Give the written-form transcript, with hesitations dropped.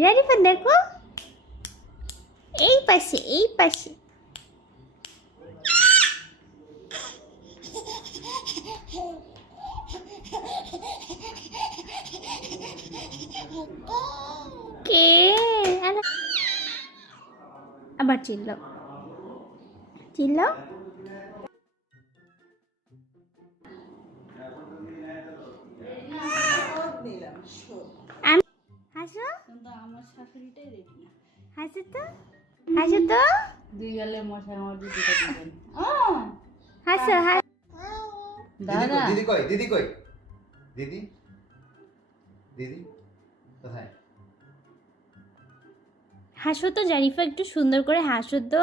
জারিফা দেখো, এই পাশে এই পাশে। কে আবার চিল্লো চিল্লো। আমি হাসো, আমার শাশুড়িটাই রেডি না। হাসো তো, হাসো তো, দুই গালে মশাই আমার দিদিটা দিবেন। হাসো হাসো। দাদা দিদি কই দিদি কই দিদি দিদি কোথায়? হাসো তো জারিফা, একটু সুন্দর করে হাসো তো।